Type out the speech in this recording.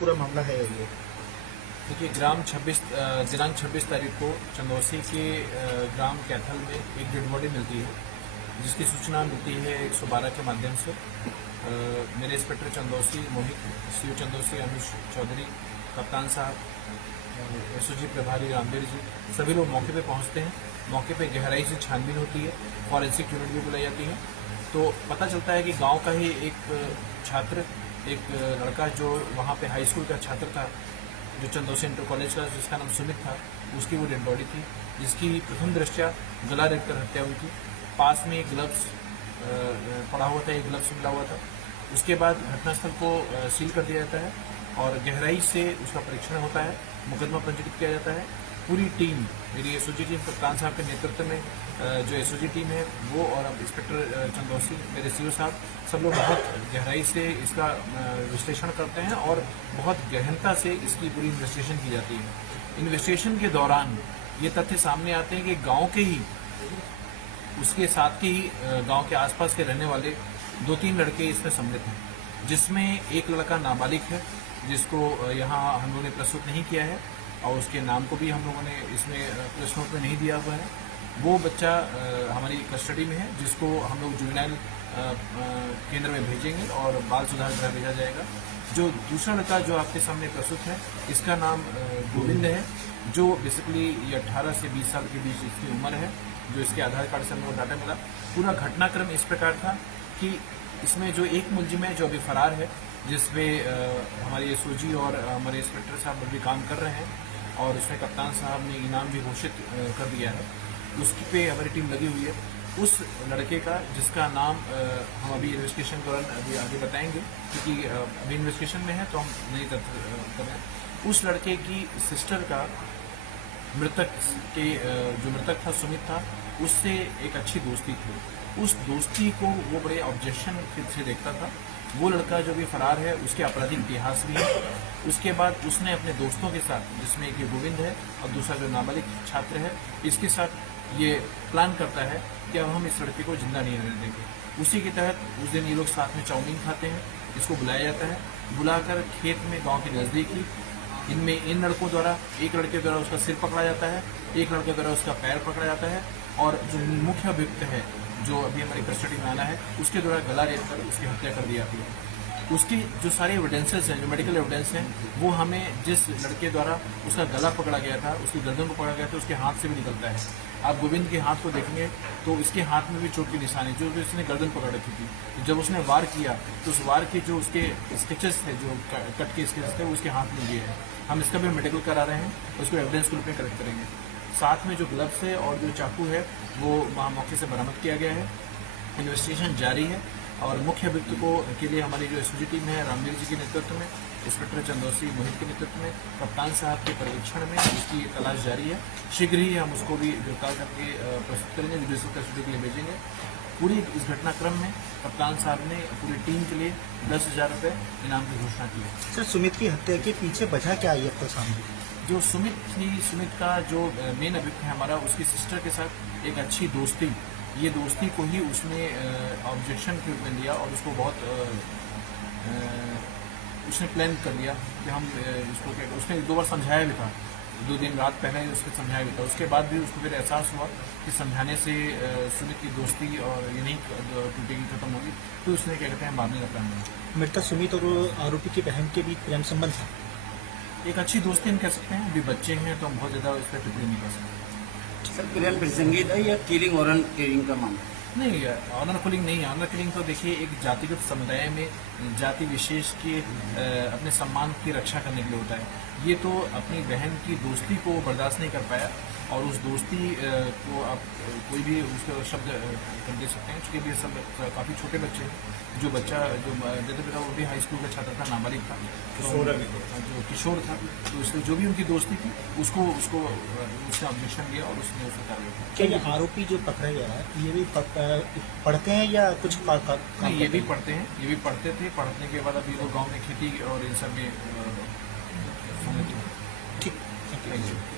पूरा मामला है ये? देखिए, दिनांक 26 तारीख को चंदौसी के ग्राम कैथल में एक डेड बॉडी मिलती है, जिसकी सूचना मिलती है 112 के माध्यम से। मेरे इंस्पेक्टर चंदौसी मोहित, सीओ चंदौसी अनुज चौधरी, कप्तान साहब, एसओजी प्रभारी रामवीर जी, सभी लोग मौके पे पहुंचते हैं। मौके पे गहराई से छानबीन होती है, फॉरेंसिक यूनिट भी बुलाई जाती है। तो पता चलता है कि गांव का ही एक छात्र, एक लड़का जो वहाँ पे हाई स्कूल का छात्र था, जो चंदौसी इंटर कॉलेज का, जिसका नाम सुमित था, उसकी वो डेड बॉडी थी, जिसकी प्रथम दृष्टया गला रेत कर हत्या हुई थी। पास में एक ग्लव्स पड़ा हुआ था, एक ग्लव्स मिला हुआ था। उसके बाद घटनास्थल को सील कर दिया जाता है और गहराई से उसका परीक्षण होता है, मुकदमा पंजीकृत किया जाता है। पूरी टीम, मेरी एसओजी टीम कप्तान साहब के नेतृत्व में जो एसओजी टीम है वो, और अब इंस्पेक्टर चंदौसी, मेरे सीओ साहब, सब लोग बहुत गहराई से इसका विश्लेषण करते हैं और बहुत गहनता से इसकी पूरी इन्वेस्टिगेशन की जाती है। इन्वेस्टिगेशन के दौरान ये तथ्य सामने आते हैं कि गांव के ही, उसके साथ के ही गांव के आसपास के रहने वाले 2-3 लड़के इसमें सम्मिलित हैं, जिसमें एक लड़का नाबालिग है, जिसको यहाँ हम लोगों ने प्रस्तुत नहीं किया है और उसके नाम को भी हम लोगों ने इसमें प्रेस नोट में नहीं दिया हुआ है। वो बच्चा हमारी कस्टडी में है, जिसको हम लोग जुवेनाइल केंद्र में भेजेंगे और बाल सुधार गृह भेजा जाएगा। जो दूसरा लड़का जो आपके सामने प्रस्तुत है, इसका नाम गोविंद है, जो बेसिकली ये 18 से 20 साल के बीच इसकी उम्र है, जो इसके आधार कार्ड से हमको डाटा मिला। पूरा घटनाक्रम इस प्रकार था कि इसमें जो एक मुलजिम है जो अभी फरार है, जिसमें हमारे एसओजी और हमारे इंस्पेक्टर साहब भी काम कर रहे हैं, और उसमें कप्तान साहब ने इनाम भी घोषित कर दिया है, उसकी पे हमारी टीम लगी हुई है। उस लड़के का, जिसका नाम हम अभी इन्वेस्टिगेशन के दौरान अभी आगे बताएंगे, क्योंकि अभी इन्वेस्टिगेशन में है तो हम नहीं कर रहे हैं। उस लड़के की सिस्टर का, मृतक के जो मृतक था सुमित था, उससे एक अच्छी दोस्ती थी। उस दोस्ती को वो बड़े ऑब्जेक्शन से देखता था। वो लड़का जो भी फरार है, उसके आपराधिक इतिहास भी है। उसके बाद उसने अपने दोस्तों के साथ, जिसमें एक गोविंद है और दूसरा जो नाबालिग छात्र है, इसके साथ ये प्लान करता है कि अब हम इस लड़के को जिंदा नहीं रहने देंगे। उसी के तहत उस दिन ये लोग साथ में चाउमीन खाते हैं। इसको बुलाया जाता है, बुलाकर खेत में गाँव के नज़दीक ही इन लड़कों द्वारा, एक लड़के द्वारा उसका सिर पकड़ा जाता है, एक लड़के द्वारा उसका पैर पकड़ा जाता है, और जो मुख्य अभियुक्त है, जो अभी हमारी कस्टडी में आना है, उसके द्वारा गला रेत कर उसकी हत्या कर दी जाती है। उसकी जो सारे एविडेंसेस हैं, जो मेडिकल एविडेंस हैं, वो हमें जिस लड़के द्वारा उसका गला पकड़ा गया था, उसकी गर्दन को पकड़ा गया था, उसके हाथ से भी निकलता है। आप गोविंद के हाथ को देखेंगे तो इसके हाथ में भी चोट के निशान है, जो इसने गर्दन पकड़ रखी थी। जब उसने वार किया तो उस वार के जो उसके स्केचेस थे, जो कट के स्केचेस थे, वो उसके हाथ में ये है। हम इसका भी मेडिकल करा रहे हैं, उसको एविडेंस के रूप में कलेक्ट करेंगे। साथ में जो ग्लव्स है और जो चाकू है, वो वहाँ मौके से बरामद किया गया है। इन्वेस्टिगेशन जारी है और मुख्य अभियुक्त को के लिए हमारी जो एसओजी टीम है, रामवीर जी के नेतृत्व में, इंस्पेक्टर चंदौसी मोहित के नेतृत्व में, कप्तान साहब के पर्यवेक्षण में उसकी तलाश जारी है। शीघ्र ही हम उसको भी गिरफ्तार करके प्रस्तुत करेंगे, जुडिशियल कस्टडी के लिए भेजेंगे। पूरी इस घटनाक्रम में कप्तान साहब ने पूरी टीम के लिए 10,000 रुपये इनाम की घोषणा की है। सर, सुमित की हत्या के पीछे वजह क्या आई आपके सामने? जो सुमित का जो मेन अभियुक्त है हमारा, उसकी सिस्टर के साथ एक अच्छी दोस्ती, ये दोस्ती को ही उसने ऑब्जेक्शन के रूप में लिया और उसको बहुत उसने प्लान कर लिया कि हम इसको, उसने 2 बार समझाया भी था, 2 दिन रात पहले ही उसको समझाया भी था। उसके बाद भी उसको फिर एहसास हुआ कि समझाने से सुमित की दोस्ती और ये नहीं टूटेगी, खत्म होगी, तो उसने क्या कहते हैं मारने का प्लान बनाया। मृतक सुमित और आरोपी की बहन के बीच प्रेम संबंध था, एक अच्छी दोस्ती हम कह सकते हैं। अभी बच्चे हैं तो हम बहुत ज़्यादा इस पर टिप्पणी नहीं कर सकते। सर, प्रेम प्रसंगी था या किलिंग और किलिंग का मामला? नहीं, ऑनर किलिंग नहीं। ऑनर किलिंग तो देखिए एक जातिगत समुदाय में जाति विशेष के अपने सम्मान की रक्षा करने के लिए होता है। ये तो अपनी बहन की दोस्ती को बर्दाश्त नहीं कर पाया और उस दोस्ती को आप कोई भी उसका शब्द कर दे सकते हैं, क्योंकि ये सब काफ़ी छोटे बच्चे हैं। जो बच्चा जो जैसे पिता वो भी हाई स्कूल का छात्र था, नाबालिग था, जो किशोर था, तो इसलिए जो भी उनकी दोस्ती थी उसको उसने ऑब्जेक्शन दिया और उसने उसको कार्रवाई की। क्या ये आरोपी जो पकड़ा गया है, ये भी पढ़ते हैं या कुछ नहीं, ये भी पढ़ते हैं, ये भी पढ़ते थे। पढ़ने के बाद अभी वो गाँव में खेती और इन सब में ठीक, थैंक यू।